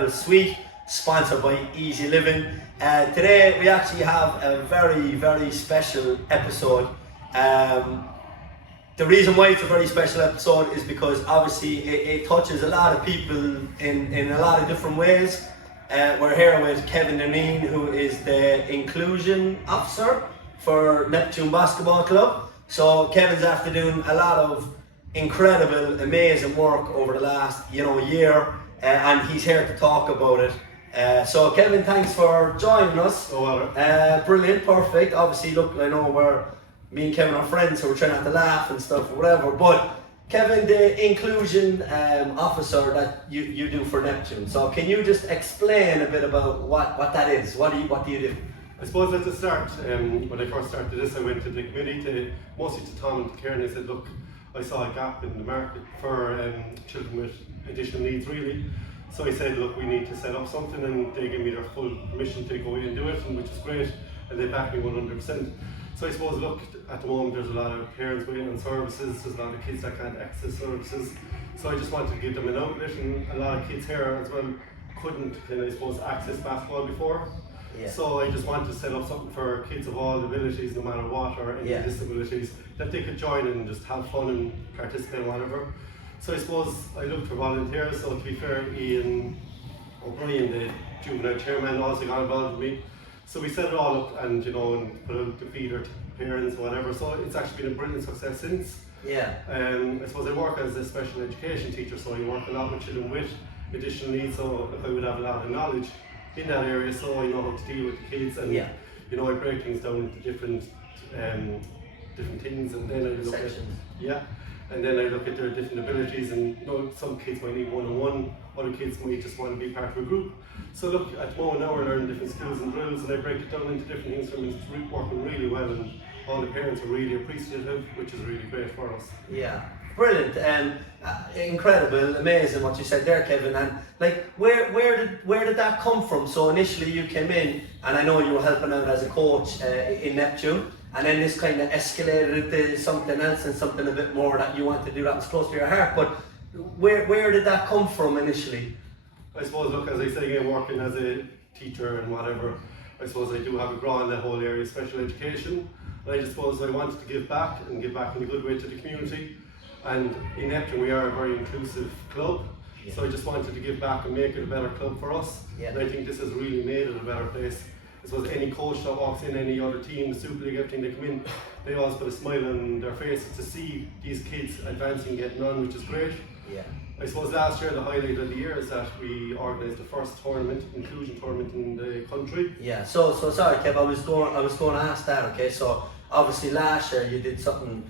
Level Suite, sponsored by Easy Living. Today we actually have a very, very special episode. The reason why it's a very special episode is because obviously it touches a lot of people in a lot of different ways. We're here with Kevin Dineen, who is the inclusion officer for Neptune Basketball Club. So Kevin's after doing a lot of incredible, amazing work over the last year, and he's here to talk about it. So Kevin, thanks for joining us. Brilliant, perfect. Obviously, look, I know me and Kevin are friends, so we're trying not to laugh and stuff or whatever, but Kevin, the inclusion officer that you do for Neptune. So can you just explain a bit about what that is? What do you do? I suppose at the start, when I first started this, I went to the committee, mostly to Tom and Karen. I said, look, I saw a gap in the market for children with additional needs, really. So I said, look, we need to set up something, and they gave me their full permission to go in and do it, and which is great, and they backed me 100%. So I suppose, look, at the moment there's a lot of parents waiting on services, there's a lot of kids that can't access services. So I just wanted to give them an outlet, and a lot of kids here as well couldn't, I suppose, access basketball before. Yeah. So I just wanted to set up something for kids of all abilities, no matter what, or any disabilities, that they could join and just have fun and participate in whatever. So I suppose I looked for volunteers, so to be fair, Ian O'Brien, the juvenile chairman, also got involved with me. So we set it all up and and put out the feeder to parents or whatever. So it's actually been a brilliant success since. Yeah. I suppose I work as a special education teacher, so I work a lot with children with additional needs, so I would have a lot of knowledge in that area, so I know how to deal with the kids, and I break things down into different things, and then I look at their different abilities, and some kids might need one-on-one, other kids might just want to be part of a group. So look, at the moment now we're learning different skills and drills, and I break it down into different things for them. It's working really well, and all the parents are really appreciative, which is really great for us. Yeah. Brilliant, incredible, amazing what you said there, Kevin. And like, where did that come from? So initially you came in, and I know you were helping out as a coach in Neptune, and then this kind of escalated into something else and something a bit more that you want to do that was close to your heart. But where did that come from initially? I suppose, look, as I say again, working as a teacher and whatever, I suppose I do have a grow in that whole area of special education, and I just suppose I wanted to give back in a good way to the community. And in Neptune we are a very inclusive club, so I just wanted to give back and make it a better club for us. And I think this has really made it a better place. I suppose any coach that walks in, any other team, the Super League, everything, they come in, they always put a smile on their face to see these kids advancing, getting on, which is great. I suppose last year the highlight of the year is that we organised the first inclusion tournament in the country. Yeah, so sorry Kev, I was going to ask that, okay? So obviously last year you did something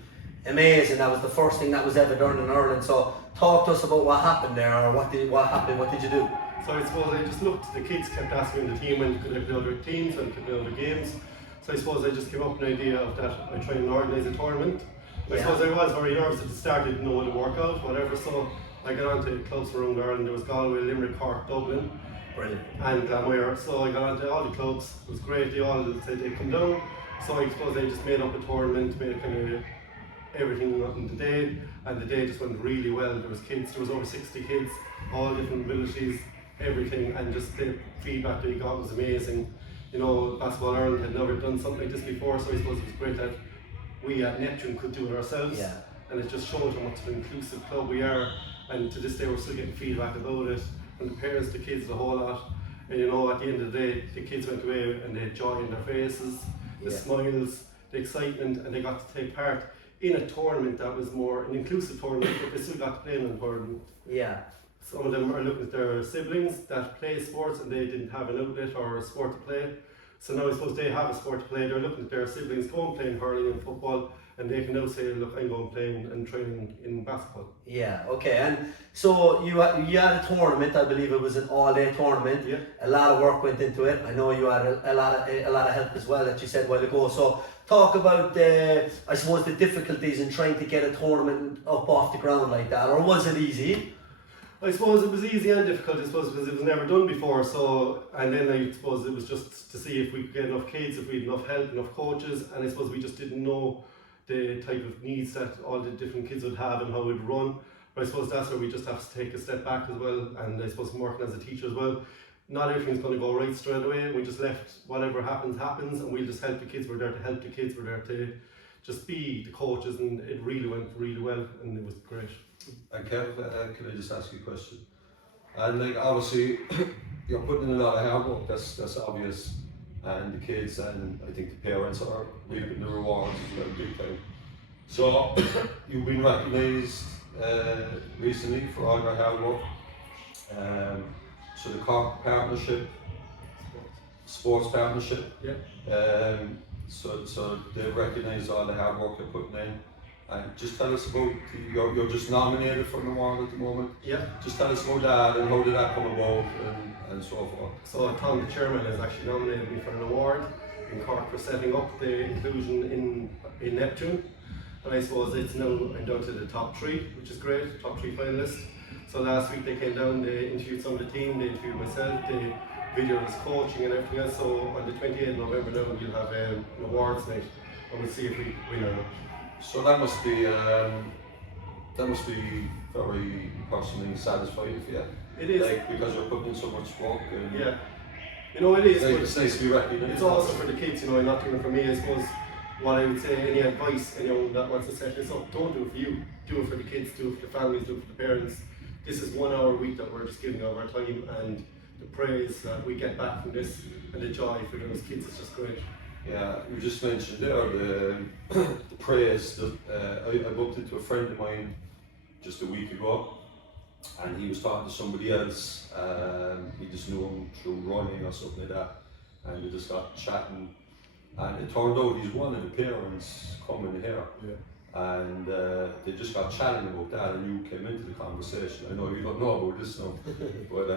amazing. That was the first thing that was ever done in Ireland. So talk to us about what happened there, or what happened, what did you do? So I suppose I just looked, the kids kept asking the team when could I play other teams and could play other games. So I suppose I just came up with an idea of that I try and organise a tournament. I suppose I was very nervous at the start, I didn't know how to work out, whatever, so I got on to clubs around Ireland. There was Galway, Limerick, Cork, Dublin, and Glanmire. So I got on to all the clubs, it was great, they all said they'd come down. So I suppose I just made up a tournament, made kind of everything on the day, and the day just went really well. There was over 60 kids, all different abilities, everything, and just the feedback they got was amazing. Basketball Ireland had never done something like this before, so I suppose it was great that we at Neptune could do it ourselves, and it just showed how much of an inclusive club we are, and to this day we're still getting feedback about it from the parents, the kids, the whole lot. And at the end of the day, the kids went away and they had joy in their faces, the smiles, the excitement, and they got to take part in a tournament that was more an inclusive tournament, but they still got to play in an tournament. Some of them are looking at their siblings that play sports and they didn't have an outlet or a sport to play. So now I suppose they have a sport to play. They're looking at their siblings going playing hurling and football, and they can now say, look, I'm going playing and training in basketball. Yeah, okay. And so you had a tournament, I believe it was an all-day tournament. A lot of work went into it. I know you had a lot of help as well, that you said a while ago. So talk about the difficulties in trying to get a tournament up off the ground like that, or was it easy? I suppose it was easy and difficult, because it was never done before. So, and then I suppose it was just to see if we could get enough kids, if we had enough help, enough coaches, and I suppose we just didn't know the type of needs that all the different kids would have and how it would run. But I suppose that's where we just have to take a step back as well, and I suppose I'm working as a teacher as well. Not everything's going to go right straight away. We just left whatever happens, and we'll just help the kids. We're there to help the kids. We're there to just be the coaches, and it really went really well, and it was great. And Kev, can I just ask you a question? And like obviously, you're putting in a lot of hard work. That's obvious, and the kids and I think the parents are reaping the rewards as well, big time. So you've been recognised recently for all your hard work. So the Cork partnership, sports partnership. Yeah. So they've recognised all the hard work you're putting in. And just tell us about, you're just nominated for an award at the moment. Yeah. Just tell us about that and how did that come about and so forth. So Tom, the chairman, has actually nominated me for an award in Cork for setting up the inclusion in Neptune. And I suppose it's now I'm down to the top 3, which is great, top 3 finalists. So last week they came down, they interviewed some of the team, they interviewed myself, they videoed us coaching and everything else. So on the 28th of November now we'll have an awards night and we'll see if we win or not. So that must be very personally satisfying for you. It is. Like, because you're putting in so much work. And yeah. You know, it is. It's nice to be recognised. It's also for the kids, you know, not doing it for me. I suppose what I would say, any advice anyone that wants to set this up, don't do it for you. Do it for the kids, do it for the families, do it for the parents. This is 1 hour a week that we're just giving of our time, and the praise that we get back from this and the joy for those kids is just great. Yeah, you just mentioned there the praise. I bumped into a friend of mine just a week ago, and he was talking to somebody else. He just knew him through running or something like that, and they just got chatting. And it turned out he's one of the parents coming here. Yeah. And they just got chatting about that, and you came into the conversation. I know you don't know about this now, but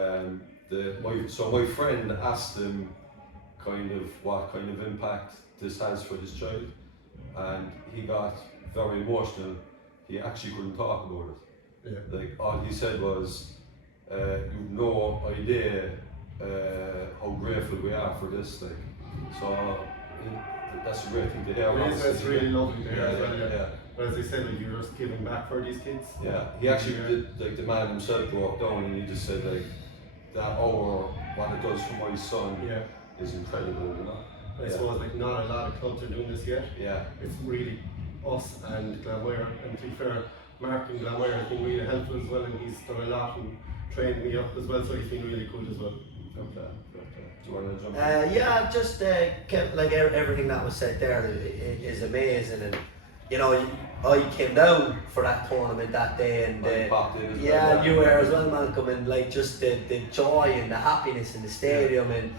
so my friend asked him kind of what kind of impact this has for his child, and he got very emotional. He actually couldn't talk about it. Yeah. Like all he said was, "You've no idea how grateful we are for this." Like, so that's a great thing to hear. It's really lovely to hear as well. Yeah. But as I said, like, you're just giving back for these kids. Yeah, he actually did, like the man himself broke down and he just said like that hour, what it does for my son is incredible, you know. I suppose like not a lot of clubs are doing this yet. Yeah. It's really us and Glanmire, and to be fair, Mark in Glanmire has been really helpful as well, and he's done a lot and trained me up as well, so he's been really good as well. Okay. Do you want to jump in? Yeah, just kept, like everything that was said there is amazing, and you know, I came down for that tournament that day, and you were as well, Malcolm, and like just the joy and the happiness in the stadium, and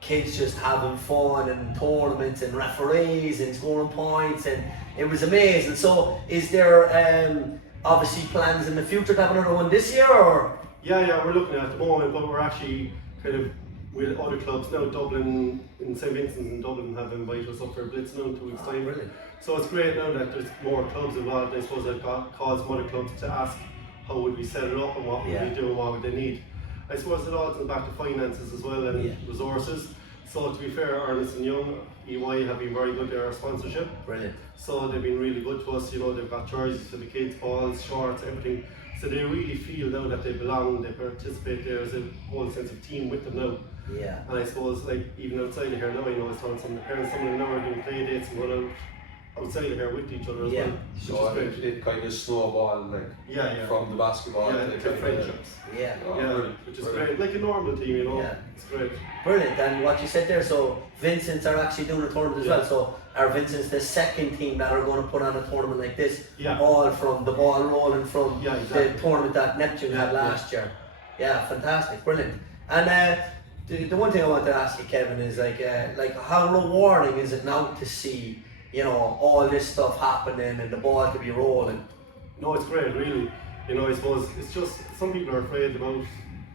kids just having fun, and tournaments and referees and scoring points, and it was amazing. So is there obviously plans in the future to have another one this year, or? Yeah, we're looking at the moment, but we're actually kind of with other clubs now. Dublin, in St Vincent's in Dublin, have invited us up for a blitz now in 2 weeks' time. Brilliant. So it's great now that there's more clubs involved. I suppose I've called some other clubs to ask how would we set it up and what would we do and what would they need. I suppose it all comes back to finances as well and resources. So to be fair, Ernest & Young, EY have been very good at our sponsorship. Brilliant. So they've been really good to us. You know, they've got jerseys for the kids, balls, shorts, everything. So they really feel now that they belong, they participate. There's a whole sense of team with them now. Yeah. And I suppose like even outside of here now, I know I was telling some of the parents, some of them now are doing play dates and going out outside of here with each other as well. So it kind of snowballed like from the basketball to friendships. Which is great. Like a normal team, you know. It's great. Brilliant. And what you said there, so Vincent's are actually doing a tournament as well. So are Vincent's the second team that are going to put on a tournament like this? All from the ball rolling from the tournament that Neptune had last year. Yeah, fantastic, brilliant. And the one thing I wanted to ask you, Kevin, is like how rewarding is it now to see, you know, all this stuff happening and the ball to be rolling? No, it's great, really. You know, I suppose it's just some people are afraid about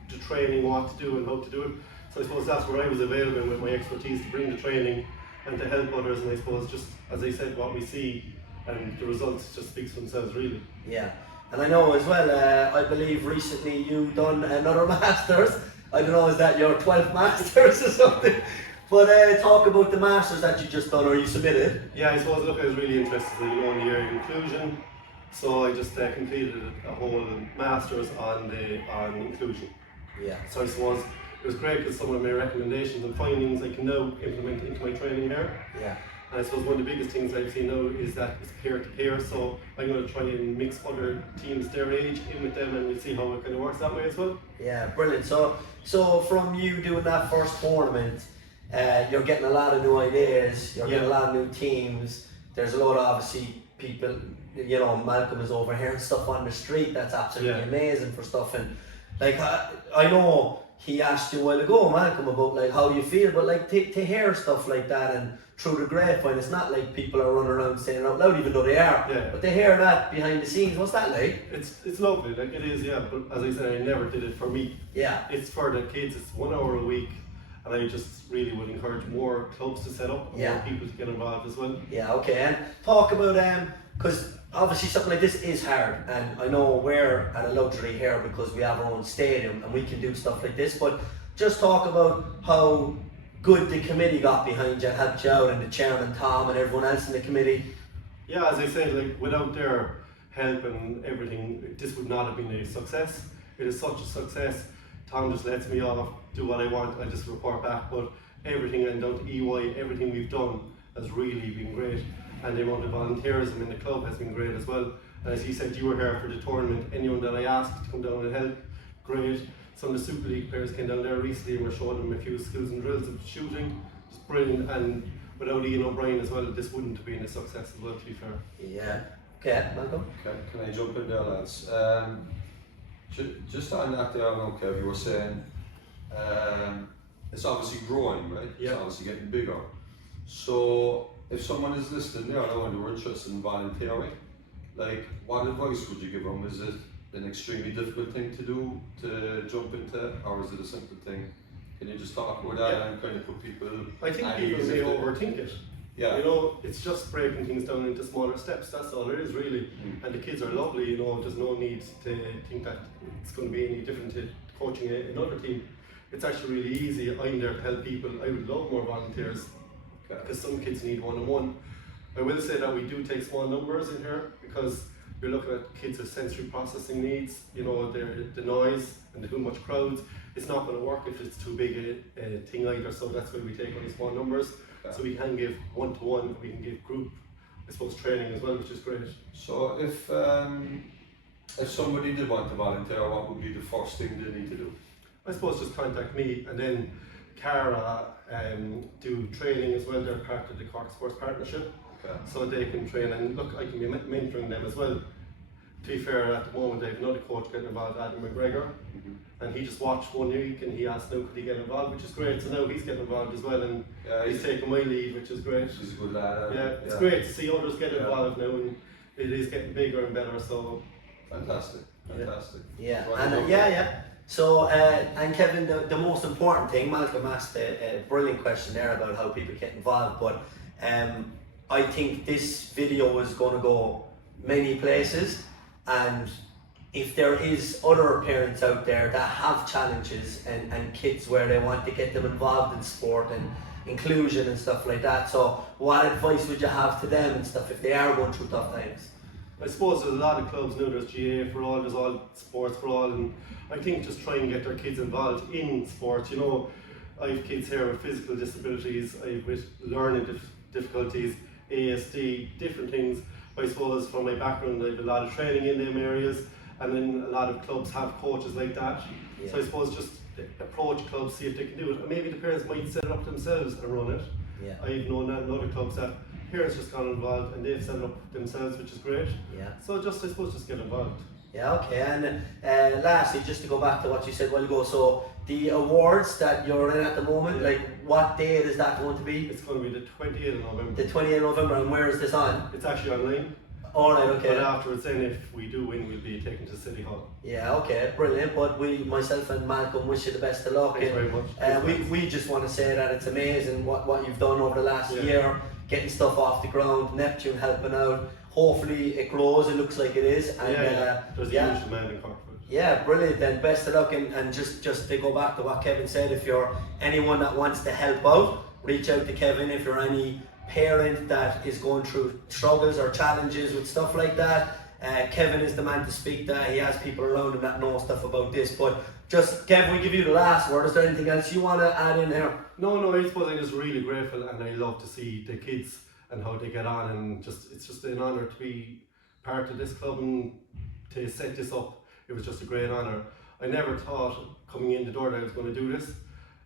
the training, what to do and how to do it. So I suppose that's where I was available with my expertise to bring the training and to help others. And I suppose just as I said, what we see and the results just speaks for themselves, really. Yeah, and I know as well. I believe recently you done another masters. I don't know, is that your 12th masters or something? But talk about the masters that you just done or you submitted. Yeah, I suppose, look, I was really interested in the year of inclusion. So I just completed a whole master's on inclusion. Yeah. So I suppose it was great because some of my recommendations and findings I can now implement into my training here. Yeah. And I suppose one of the biggest things I've seen now is that it's peer-to-peer, so I'm going to try and mix other teams their age in with them, and we'll see how it kind of works that way as well. Yeah, brilliant. So from you doing that first tournament, you're getting a lot of new ideas, you're getting a lot of new teams. There's a lot of obviously people, you know, Malcolm is over here and stuff on the street. That's absolutely amazing for stuff. And like I know he asked you a while ago, Malcolm, about like how you feel, but like to hear stuff like that and through the grapevine, it's not like people are running around saying it out loud, even though they are. Yeah. But to hear that behind the scenes, what's that like? It's lovely, like it is, yeah. But as I said, I never did it for me. Yeah. It's for the kids. It's 1 hour a week, and I just really would encourage more clubs to set up, and more people to get involved as well. Yeah. Okay. And talk about because obviously something like this is hard, and I know we're at a luxury here because we have our own stadium and we can do stuff like this. But just talk about how good the committee got behind you and helped you out, and the chairman Tom and everyone else in the committee. Yeah, as I said, like without their help and everything, this would not have been a success. It is such a success. Tom just lets me off, do what I want, I just report back. But everything, and down to EY, everything we've done has really been great. And the amount of volunteerism in the club has been great as well. And as he said, you were here for the tournament. Anyone that I asked to come down and help, great. Some of the Super League players came down there recently and we're showing them a few skills and drills of shooting. Just brilliant. And without Ian O'Brien as well, this wouldn't have been a success as well, to be fair. Yeah. Okay, Malcolm. Can I jump in there, lads? Just on that there, Kev, you were saying it's obviously growing, right? Yeah. It's obviously getting bigger. So if someone is listening there now and they were interested in volunteering, like what advice would you give them? Is it an extremely difficult thing to do, to jump into, or is it a simple thing? Can you just talk about that and kind of put people I think at people ease may if they- overthink it. Yeah. You know, it's just breaking things down into smaller steps, that's all it is really. And the kids are lovely, you know, there's no need to think that it's going to be any different to coaching another team. It's actually really easy. I'm there to help people. I would love more volunteers because some kids need one-on-one. I will say that we do take small numbers in here because you're looking at kids with sensory processing needs, you know, the noise and the too much crowds. It's not going to work if it's too big a thing either, so that's why we take only small numbers. So we can give one-to-one, we can give group, I suppose, training as well, which is great. So if somebody did want to volunteer, what would be the first thing they need to do? I suppose just contact me, and then Cara do training as well. They're part of the Cork Sports Partnership, so they can train, and look, I can be mentoring them as well. To be fair, at the moment I have another coach getting involved, Adam McGregor, and he just watched 1 week and he asked now could he get involved, which is great. So now he's getting involved as well, and he's taking my lead, which is great. He's a good lad. It's great to see others get involved now, and it is getting bigger and better. So fantastic. Yeah, Right, and So, and Kevin, the most important thing, Malcolm asked a brilliant question there about how people get involved, but I think this video is going to go many places, and if there is other parents out there that have challenges and kids where they want to get them involved in sport and inclusion and stuff like that, so what advice would you have to them and stuff if they are going through tough times? I suppose there's a lot of clubs now, there's GA for all, there's all sports for all, and I think just try and get their kids involved in sports. You know, I have kids here with physical disabilities, I have with learning difficulties, ASD, different things. I suppose from my background I have a lot of training in them areas, and then a lot of clubs have coaches like that. So I suppose just approach clubs, see if they can do it, and maybe the parents might set it up themselves and run it. I've known that in other clubs that parents just got involved and they've set it up themselves, which is great. So just, I suppose, just get involved. Okay, and lastly, just to go back to what you said a while ago, so the awards that you're in at the moment, like what date is that going to be? It's going to be the 28th of November. The 28th of November, and where is this on? It's actually online. Alright, okay. But afterwards then, if we do win, we'll be taken to City Hall. Okay, brilliant. But myself and Malcolm wish you the best of luck. Thanks very much. We just want to say that it's amazing what you've done over the last year, getting stuff off the ground, Neptune helping out. Hopefully it grows, it looks like it is. And, there's a huge demand in Cork. Brilliant. Then best of luck, and just to go back to what Kevin said, if you're anyone that wants to help out, reach out to Kevin. If you're any parent that is going through struggles or challenges with stuff like that, Kevin is the man to speak to. He has people around him that know stuff about this. But just, Kev, we give you the last word. Is there anything else you want to add in here? No, I suppose I'm just really grateful, and I love to see the kids and how they get on, and it's just an honour to be part of this club and to set this up. It was just a great honour. I never thought coming in the door that I was going to do this.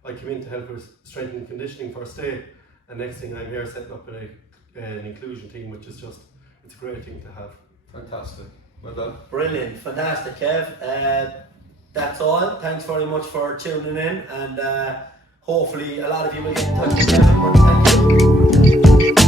I came in to help with strength and conditioning first day, and next thing I'm here setting up an inclusion team, which is just, it's a great thing to have. Fantastic. Well done. Brilliant, fantastic, Kev. That's all. Thanks very much for tuning in, and hopefully a lot of you will get in touch with Kevin. Thank you.